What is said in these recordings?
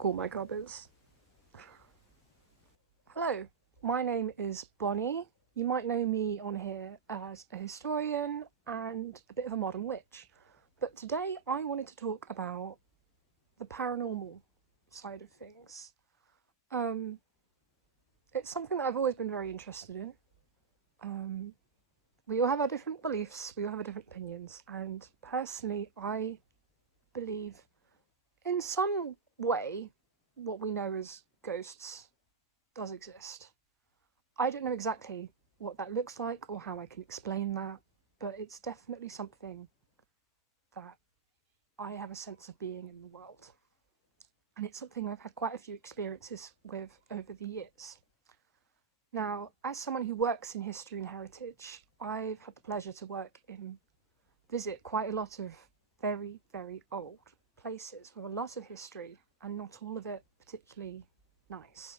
cool my cub is. Hello, my name is Bonnie. You might know me on here as a historian and a bit of a modern witch. But today I wanted to talk about the paranormal side of things. Um, it's something that I've always been very interested in. Um, we all have our different beliefs, we all have our different opinions, and personally, I believe in some way what we know as ghosts does exist. I don't know exactly what that looks like or how I can explain that, but it's definitely something that I have a sense of being in the world. And it's something I've had quite a few experiences with over the years. Now, as someone who works in history and heritage, I've had the pleasure to visit quite a lot of very, very old places with a lot of history and not all of it particularly nice.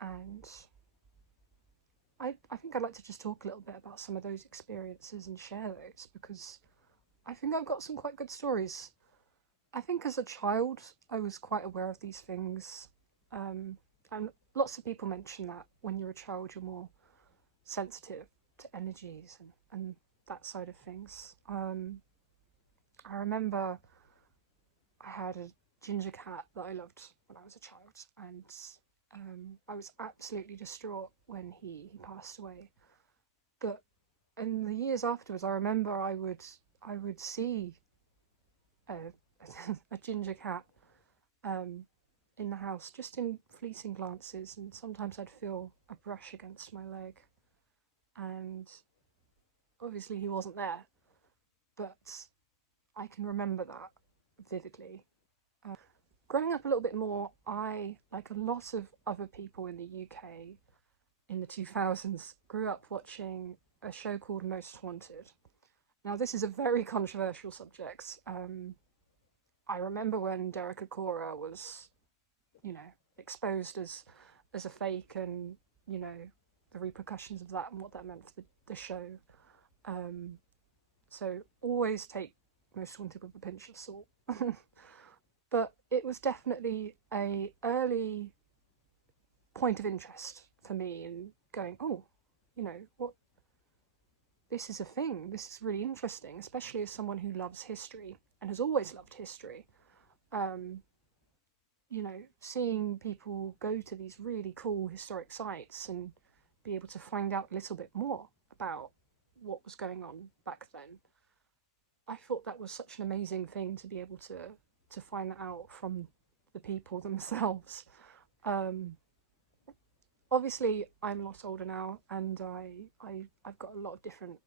And I think I'd like to just talk a little bit about some of those experiences and share those because I think I've got some quite good stories. I think as a child I was quite aware of these things, and lots of people mention that when you're a child you're more sensitive to energies and that side of things. I remember I had a ginger cat that I loved when I was a child, and I was absolutely distraught when he passed away. But in the years afterwards, I remember I would see a, a ginger cat in the house, just in fleeting glances, and sometimes I'd feel a brush against my leg, and obviously he wasn't there, but I can remember that vividly. Growing up a little bit more, I, like a lot of other people in the UK in the 2000s, grew up watching a show called Most Haunted. Now, this is a very controversial subject. I remember when Derek Acora was, exposed as a fake, and the repercussions of that and what that meant for the show. So always take Most Haunted with a pinch of salt. But it was definitely a early point of interest for me in going, oh, what, this is a thing. This is really interesting, especially as someone who loves history and has always loved history. Um, Seeing people go to these really cool historic sites and be able to find out a little bit more about what was going on back then. I thought that was such an amazing thing to be able to find that out from the people themselves. Um, Obviously, I'm a lot older now, and I've got a lot of different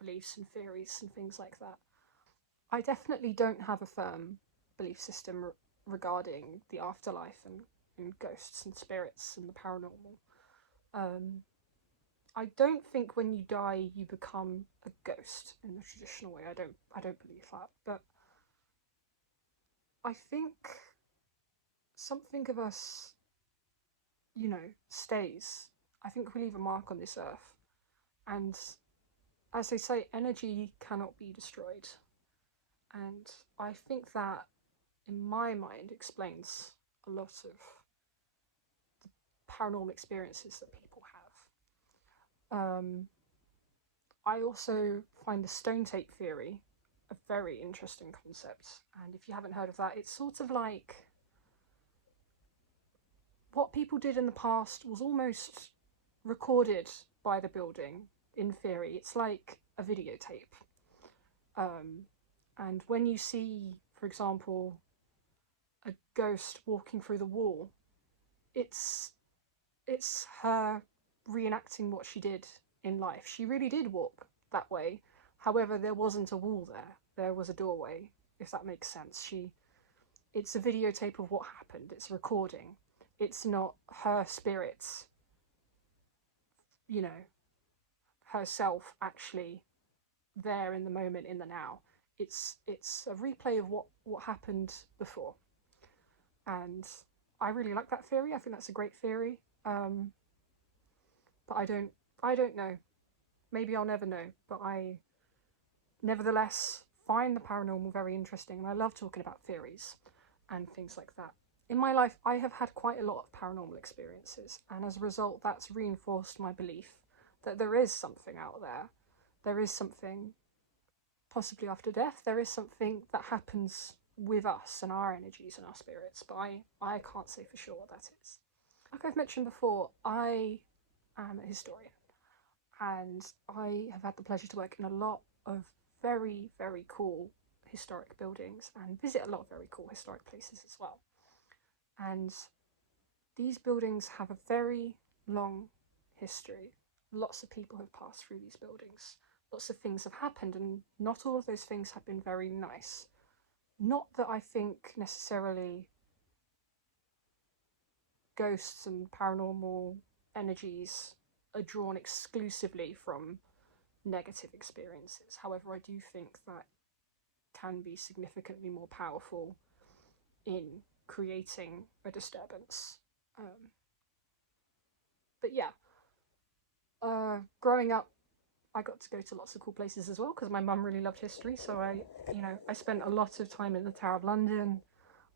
beliefs and theories and things like that. I definitely don't have a firm belief system regarding the afterlife and ghosts and spirits and the paranormal. Um, I don't think when you die you become a ghost in the traditional way. I don't believe that, but I think something of us, stays. I think we leave a mark on this earth, and as they say, energy cannot be destroyed. And I think that, in my mind, explains a lot of the paranormal experiences that people have. I also find the stone tape theory a very interesting concept, and if you haven't heard of that, it's sort of like what people did in the past was almost recorded by the building. In theory, it's like a videotape. And when you see, for example, a ghost walking through the wall, it's her reenacting what she did in life. She really did walk that way. However, there wasn't a wall there. There was a doorway, if that makes sense. It's a videotape of what happened. It's a recording. It's not her spirits, herself actually there in the moment, in the now. It's a replay of what happened before. And I really like that theory. I think that's a great theory. But I don't know. Maybe I'll never know. But I nevertheless find the paranormal very interesting, and I love talking about theories and things like that. in my life, I have had quite a lot of paranormal experiences, and as a result, that's reinforced my belief that there is something out there. There is something possibly after death. There is something that happens with us and our energies and our spirits, but I can't say for sure what that is. Like I've mentioned before, I am a historian, and I have had the pleasure to work in a lot of very, very cool historic buildings and visit a lot of very cool historic places as well. And these buildings have a very long history. Lots of people have passed through these buildings. Lots of things have happened, and not all of those things have been very nice. Not that I think necessarily ghosts and paranormal energies are drawn exclusively from negative experiences. However, I do think that can be significantly more powerful in creating a disturbance. But yeah, growing up, I got to go to lots of cool places as well because my mum really loved history. So I spent a lot of time in the Tower of London.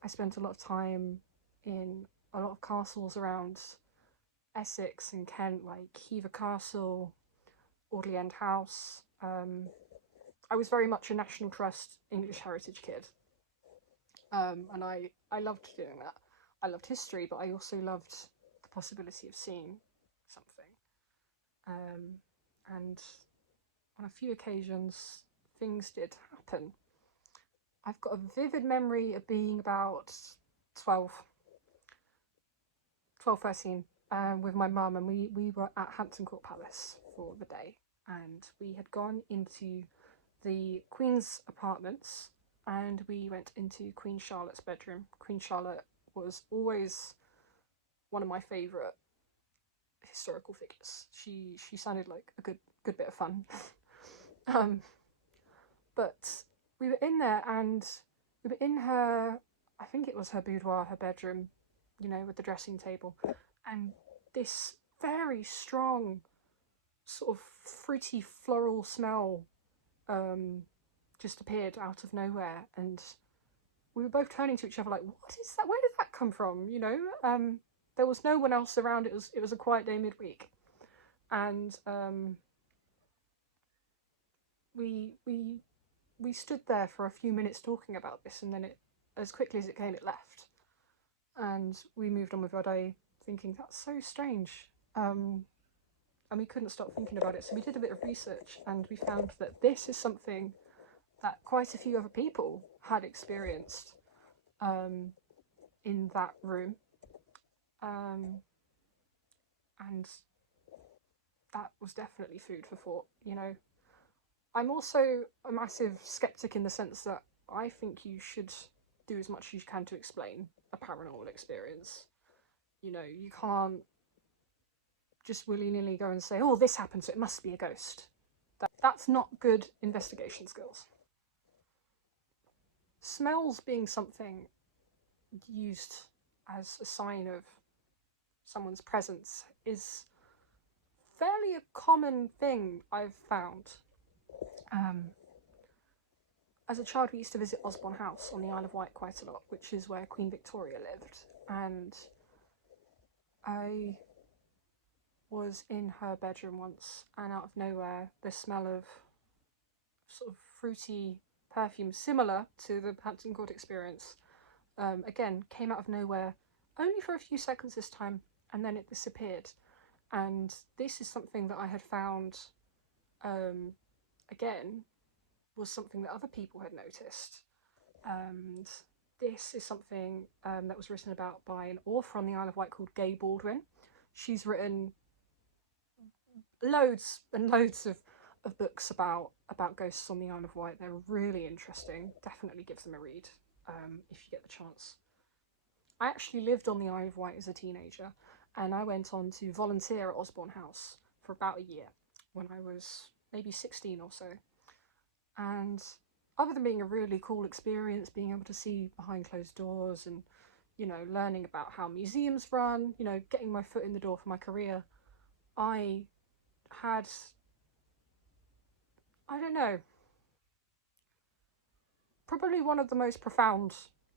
I spent a lot of time in a lot of castles around Essex and Kent, like Hever Castle, Audley End House. I was very much a National Trust English Heritage kid, and I loved doing that. I loved history, but I also loved the possibility of seeing something. And on a few occasions, things did happen. I've got a vivid memory of being about 12, 13, with my mum, and we were at Hampton Court Palace for the day, and we had gone into the Queen's apartments, and we went into Queen Charlotte's bedroom. Queen Charlotte was always one of my favourite historical figures. She sounded like a good bit of fun. But we were in there, and we were in her, I think it was her boudoir, her bedroom, with the dressing table, and this very strong sort of fruity floral smell just appeared out of nowhere, and we were both turning to each other like, what is that? Where did that come from? There was no one else around. It was a quiet day midweek, and we stood there for a few minutes talking about this, and then as quickly as it came, it left, and we moved on with our day, thinking that's so strange. And we couldn't stop thinking about it, so we did a bit of research, and we found that this is something that quite a few other people had experienced in that room, and that was definitely food for thought. I'm also a massive skeptic in the sense that I think you should do as much as you can to explain a paranormal experience. You can't just willy-nilly go and say, oh, this happened, so it must be a ghost. That's not good investigation skills. Smells being something used as a sign of someone's presence is fairly a common thing I've found. As a child, we used to visit Osborne House on the Isle of Wight quite a lot, which is where Queen Victoria lived, and I was in her bedroom once, and out of nowhere, the smell of sort of fruity perfume similar to the Hampton Court experience, again, came out of nowhere, only for a few seconds this time, and then it disappeared. And this is something that I had found, again, was something that other people had noticed. And this is something that was written about by an author on the Isle of Wight called Gay Baldwin. She's written loads and loads of books about ghosts on the Isle of Wight. They're really interesting. Definitely give them a read if you get the chance. I actually lived on the Isle of Wight as a teenager, and I went on to volunteer at Osborne House for about a year when I was maybe 16 or so. And other than being a really cool experience, being able to see behind closed doors and, learning about how museums run, getting my foot in the door for my career, I had, I don't know, probably one of the most profound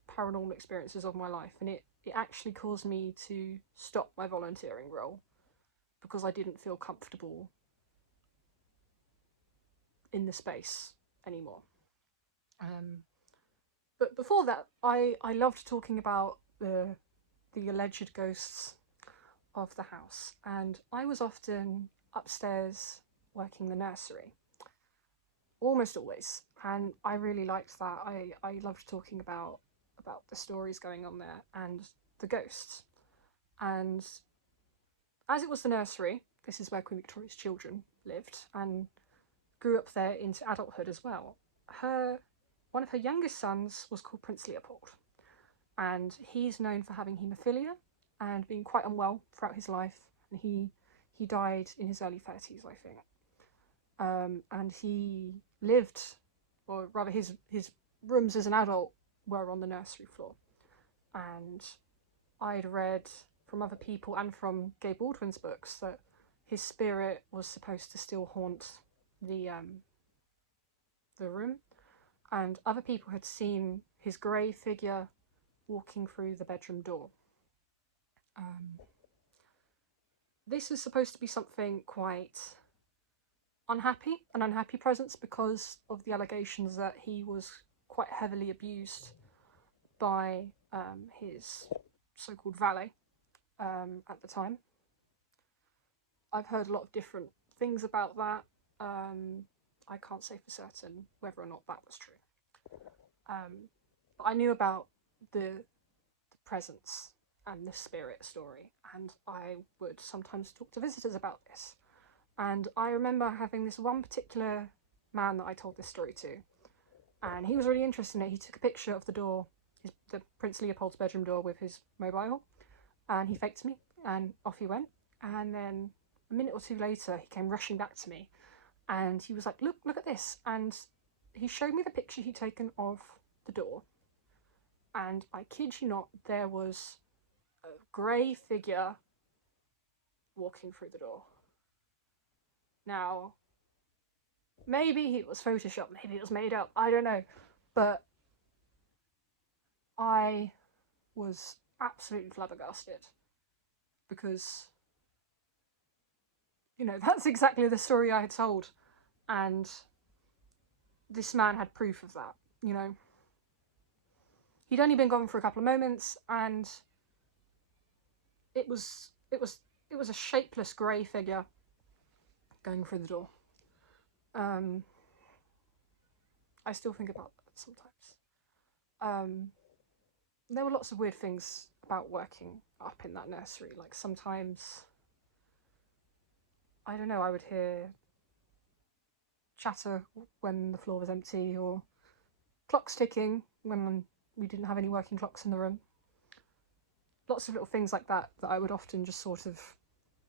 paranormal experiences of my life, and it actually caused me to stop my volunteering role because I didn't feel comfortable in the space anymore. Um, but before that, I loved talking about the alleged ghosts of the house, and I was often upstairs working the nursery, almost always, and I really liked that. I loved talking about the stories going on there and the ghosts. And as it was the nursery, this is where Queen Victoria's children lived and grew up there into adulthood as well. One of her youngest sons was called Prince Leopold, and he's known for having haemophilia and being quite unwell throughout his life. And he died in his early 30s, I think. And he lived, or rather, his rooms as an adult were on the nursery floor. And I'd read from other people and from Gay Baldwin's books that his spirit was supposed to still haunt the room, and other people had seen his grey figure walking through the bedroom door. This is supposed to be something quite an unhappy presence, because of the allegations that he was quite heavily abused by his so-called valet at the time. I've heard a lot of different things about that. I can't say for certain whether or not that was true. But I knew about the presence and the spirit story, and I would sometimes talk to visitors about this. And I remember having this one particular man that I told this story to, and he was really interested in it. He took a picture of the door, the Prince Leopold's bedroom door, with his mobile, and he faked me, and off he went. And then a minute or two later, he came rushing back to me, and he was like, look at this. And he showed me the picture he'd taken of the door, and I kid you not, there was a grey figure walking through the door. Now, maybe it was Photoshop, maybe it was made up, I don't know, but I was absolutely flabbergasted, because, you know, that's exactly the story I had told, and this man had proof of that, you know. He'd only been gone for a couple of moments, and it was a shapeless grey figure going through the door. I still think about that sometimes. There were lots of weird things about working up in that nursery. Like, sometimes, I don't know, I would hear chatter when the floor was empty, or clocks ticking when we didn't have any working clocks in the room. Lots of little things like that that I would often just sort of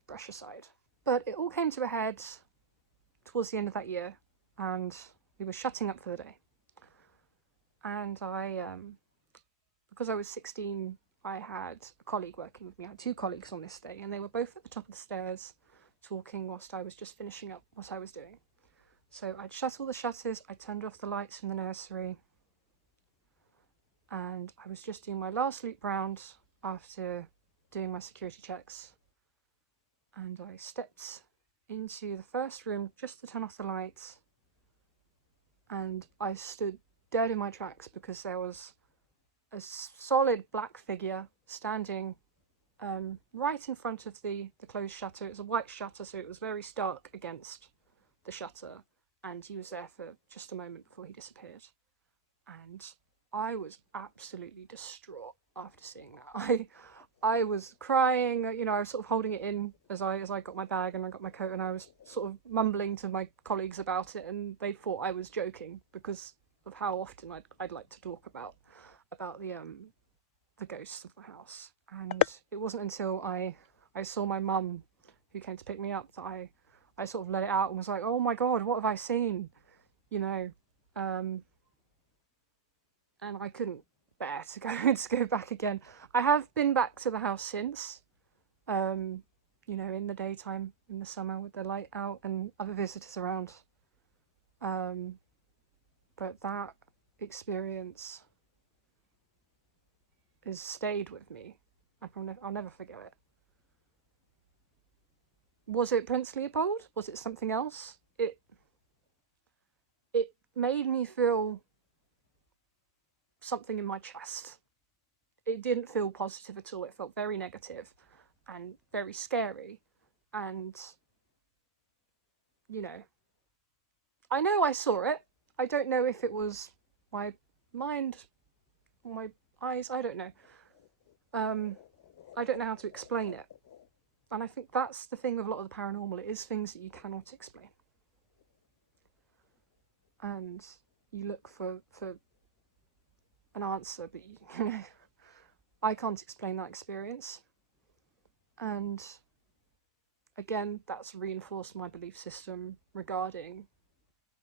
brush aside. But it all came to a head towards the end of that year, and we were shutting up for the day. And because I was 16, I had a colleague working with me. I had two colleagues on this day, and they were both at the top of the stairs talking whilst I was just finishing up what I was doing. So I'd shut all the shutters, I turned off the lights from the nursery, and I was just doing my last loop round after doing my security checks. And I stepped into the first room just to turn off the lights, and I stood dead in my tracks, because there was a solid black figure standing right in front of the closed shutter. It was a white shutter, so it was very stark against the shutter, and he was there for just a moment before he disappeared. And I was absolutely distraught after seeing that. I was crying, you know, I was sort of holding it in as I got my bag and I got my coat, and I was sort of mumbling to my colleagues about it, and they thought I was joking because of how often I'd like to talk about the ghosts of the house. And it wasn't until I saw my mum, who came to pick me up, that I sort of let it out and was like, oh my god, what have I seen? You know, and I couldn't bear to go back again. I have been back to the house since, you know, in the daytime, in the summer, with the light out and other visitors around. But that experience has stayed with me. I'll never forget it. Was it Prince Leopold? Was it something else? It made me feel something in my chest. It didn't feel positive at all. It felt very negative and very scary. And, you know, I know I saw it. I don't know if it was my mind or my eyes. I don't know. I don't know how to explain it. And I think that's the thing with a lot of the paranormal. It is things that you cannot explain. And you look for an answer, but you know, I can't explain that experience. And again, that's reinforced my belief system regarding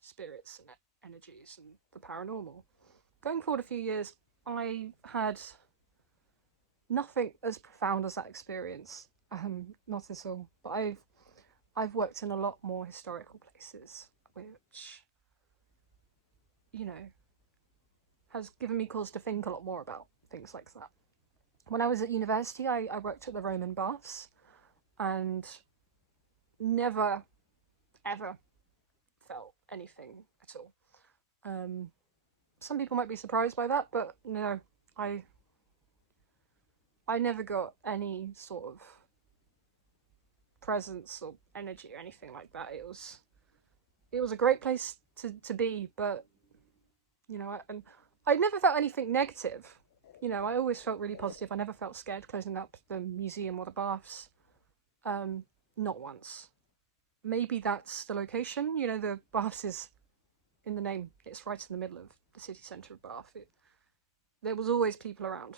spirits and energies and the paranormal. Going forward a few years, I had nothing as profound as that experience. Not at all. But I've worked in a lot more historical places, which, you know, has given me cause to think a lot more about things like that. When I was at university, I worked at the Roman baths, and never, ever felt anything at all. Some people might be surprised by that, but no, I never got any sort of presence or energy or anything like that. It was a great place to be, but you know, and I never felt anything negative. You know, I always felt really positive. I never felt scared closing up the museum or the baths. Not once. Maybe that's the location. You know, the baths is in the name. It's right in the middle of the city centre of Bath. There was always people around,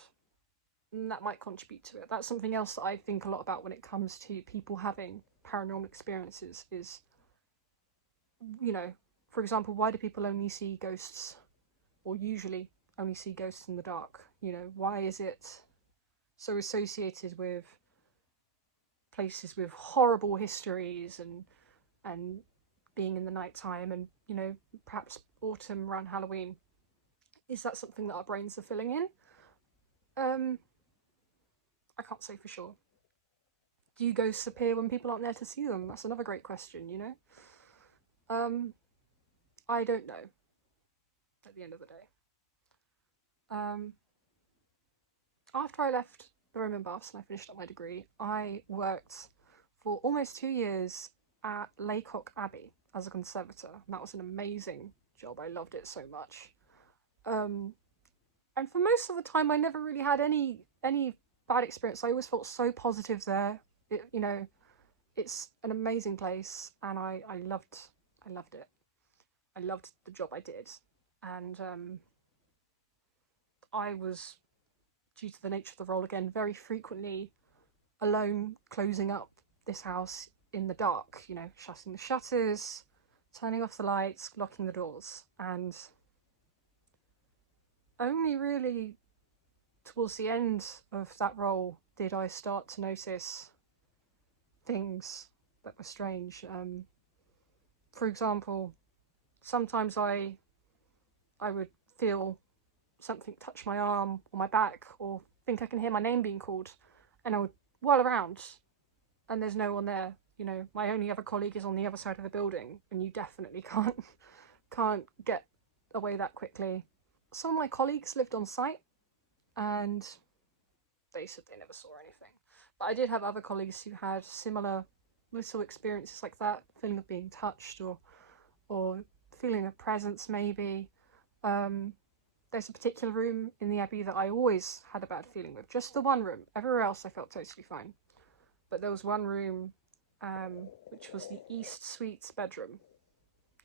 and that might contribute to it. That's something else that I think a lot about when it comes to people having paranormal experiences is, you know, for example, why do people only see ghosts, or usually only see ghosts in the dark? You know, why is it so associated with places with horrible histories and being in the nighttime and, you know, perhaps autumn around Halloween? Is that something that our brains are filling in? I can't say for sure. Do ghosts appear when people aren't there to see them? That's another great question, you know? I don't know at the end of the day. After I left the Roman baths and I finished up my degree, I worked for almost 2 years at Laycock Abbey as a conservator, and that was an amazing job. I loved it so much. And for most of the time, I never really had any bad experience. I always felt so positive there. You know, it's an amazing place, and I loved it. I loved the job I did, and I was, due to the nature of the role again, very frequently alone, closing up this house in the dark. You know, shutting the shutters, turning off the lights, locking the doors, and only really towards the end of that role did I start to notice things that were strange. For example, sometimes I would feel something touch my arm or my back, or think I can hear my name being called, and I would whirl around and there's no one there. You know, my only other colleague is on the other side of the building, and you definitely can't get away that quickly. Some of my colleagues lived on site, and they said they never saw anything. But I did have other colleagues who had similar little experiences like that, feeling of being touched or feeling a presence maybe. There's a particular room in the Abbey that I always had a bad feeling with. Just the one room. Everywhere else I felt totally fine. But there was one room, which was the East Suite's bedroom,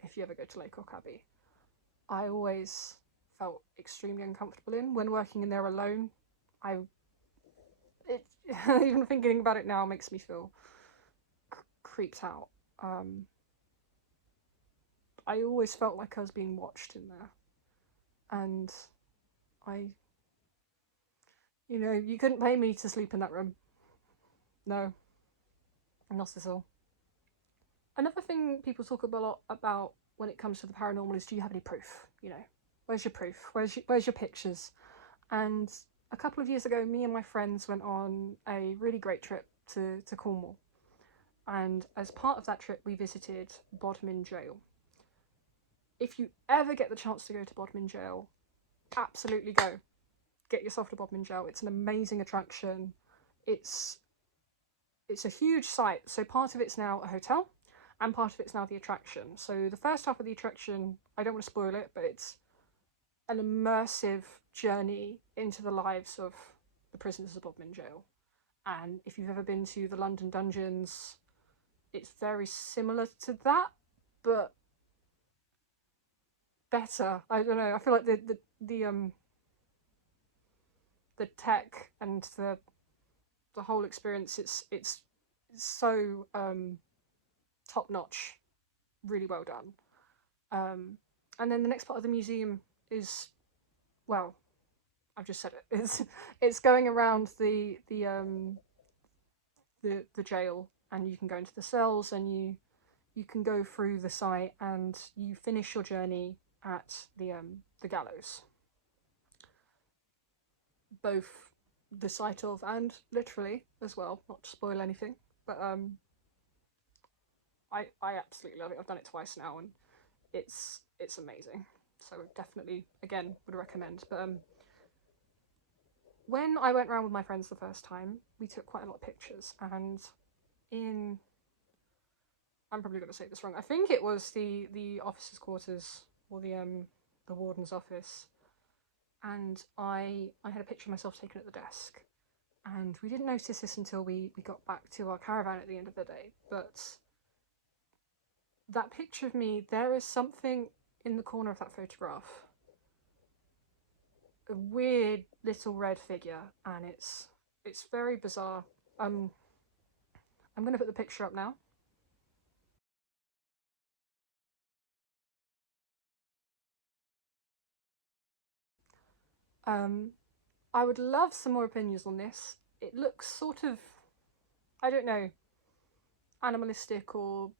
if you ever go to Laycock Abbey. I always felt extremely uncomfortable in. When working in there alone, even thinking about it now makes me feel creeped out. I always felt like I was being watched in there. And you know, you couldn't pay me to sleep in that room. No, not at all. Another thing people talk a lot about when it comes to the paranormal is, do you have any proof? You know, where's your proof? Where's your pictures? And a couple of years ago, me and my friends went on a really great trip to Cornwall. And as part of that trip, we visited Bodmin Jail. If you ever get the chance to go to Bodmin Jail, absolutely go. Get yourself to Bodmin Jail. It's an amazing attraction. It's a huge site. So part of it's now a hotel, and part of it's now the attraction. So the first half of the attraction, I don't want to spoil it, but it's an immersive journey into the lives of the prisoners of Bodmin Jail. And if you've ever been to the London dungeons, it's very similar to that, but better. I don't know. I feel like the tech and the whole experience, it's so top notch, really well done. And then the next part of the museum is, well, I've just said it. It's going around the jail, and you can go into the cells, and you can go through the site, and you finish your journey at the gallows. Both the site of and literally as well, not to spoil anything, but I absolutely love it. I've done it twice now, and it's amazing. So definitely, again, would recommend. But when I went around with my friends the first time, we took quite a lot of pictures, and I'm probably going to say this wrong. I think it was the officers' quarters, or the warden's office, and I had a picture of myself taken at the desk, and we didn't notice this until we got back to our caravan at the end of the day. But that picture of me, there is something in the corner of that photograph, a weird little red figure, and it's very bizarre. I'm going to put the picture up now. I would love some more opinions on this. It looks sort of, I don't know, animalistic or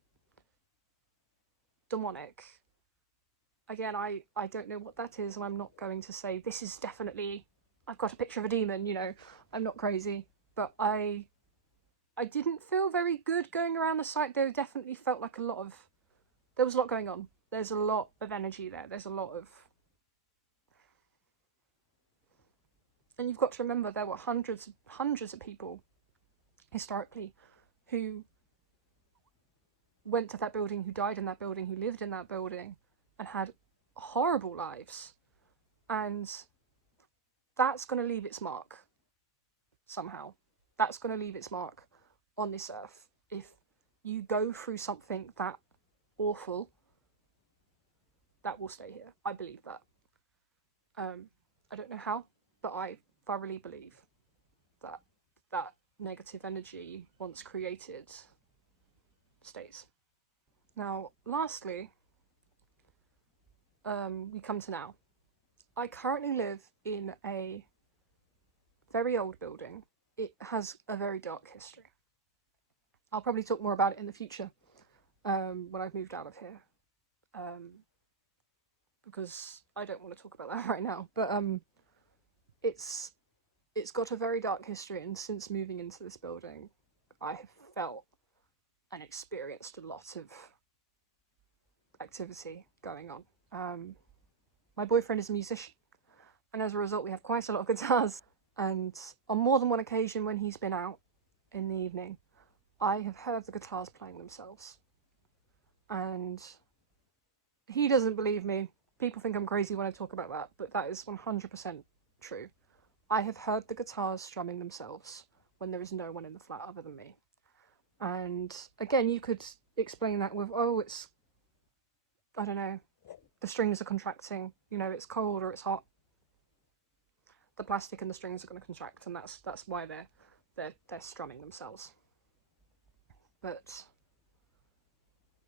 demonic. Again, I don't know what that is, and I'm not going to say this is definitely, I've got a picture of a demon, you know, I'm not crazy. But I didn't feel very good going around the site. There definitely felt like there was a lot going on. There's a lot of energy there. There's a lot of, and you've got to remember there were hundreds of people historically who went to that building, who died in that building, who lived in that building, and had horrible lives. And that's going to leave its mark somehow. That's going to leave its mark on this earth. If you go through something that awful, that will stay here. I believe that. I don't know how, but I thoroughly believe that that negative energy, once created, stays. Now, lastly, we come to now. I currently live in a very old building. It has a very dark history. I'll probably talk more about it in the future, when I've moved out of here, because I don't want to talk about that right now. But it's got a very dark history, and since moving into this building, I have felt and experienced a lot of activity going on. My boyfriend is a musician, and as a result, we have quite a lot of guitars. And on more than one occasion, when he's been out in the evening, I have heard the guitars playing themselves. And he doesn't believe me. People think I'm crazy when I talk about that, but that is 100% true. I have heard the guitars strumming themselves when there is no one in the flat other than me. And again, you could explain that with, oh, it's, I don't know, the strings are contracting, you know, it's cold or it's hot. The plastic and the strings are going to contract, and that's why they're strumming themselves. But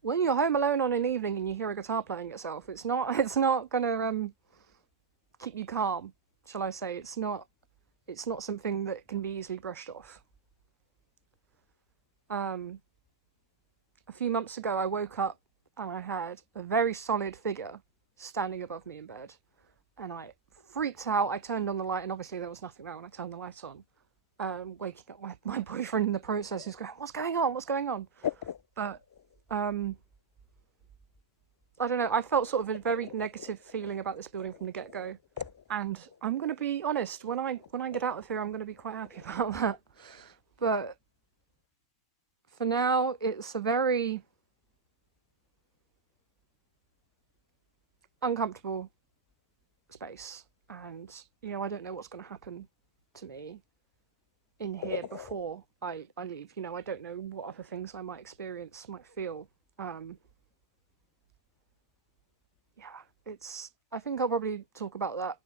when you're home alone on an evening and you hear a guitar playing itself, it's not gonna keep you calm, shall I say. It's not something that can be easily brushed off. A few months ago, I woke up and I had a very solid figure standing above me in bed, and I freaked out. I turned on the light, and obviously there was nothing there when I turned the light on. Waking up my boyfriend in the process, who's going, "What's going on? What's going on?" But I don't know. I felt sort of a very negative feeling about this building from the get-go, and I'm gonna be honest. When I get out of here, I'm gonna be quite happy about that. But for now, it's a very uncomfortable space, and I don't know what's going to happen to me in here before I leave. I don't know what other things I might experience, might feel. Yeah, I think I'll probably talk about that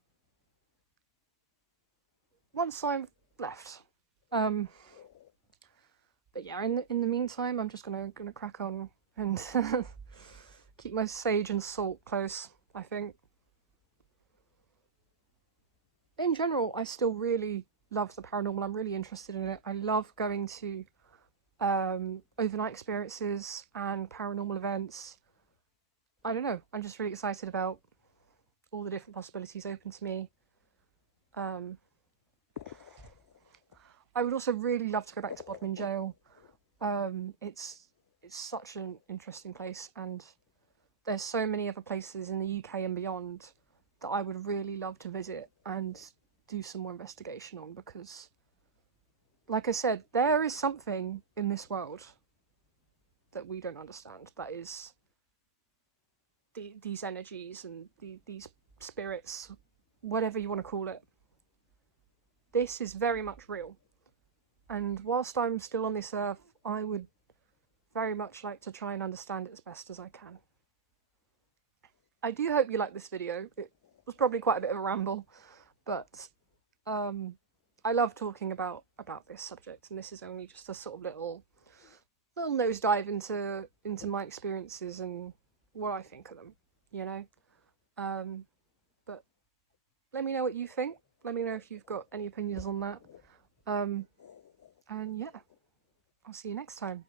once I've left. But yeah, in the meantime, I'm just gonna crack on and keep my sage and salt close, I think. In general, I still really love the paranormal. I'm really interested in it. I love going to overnight experiences and paranormal events. I don't know. I'm just really excited about all the different possibilities open to me. I would also really love to go back to Bodmin Jail. It's such an interesting place, and there's so many other places in the UK and beyond that I would really love to visit and do some more investigation on, because, like I said, there is something in this world that we don't understand. That is these energies and these spirits, whatever you want to call it. This is very much real. And whilst I'm still on this earth, I would very much like to try and understand it as best as I can. I do hope you like this video. It was probably quite a bit of a ramble, but I love talking about this subject, and this is only just a sort of little nosedive into my experiences and what I think of them, But let me know what you think. Let me know if you've got any opinions on that. And yeah, I'll see you next time.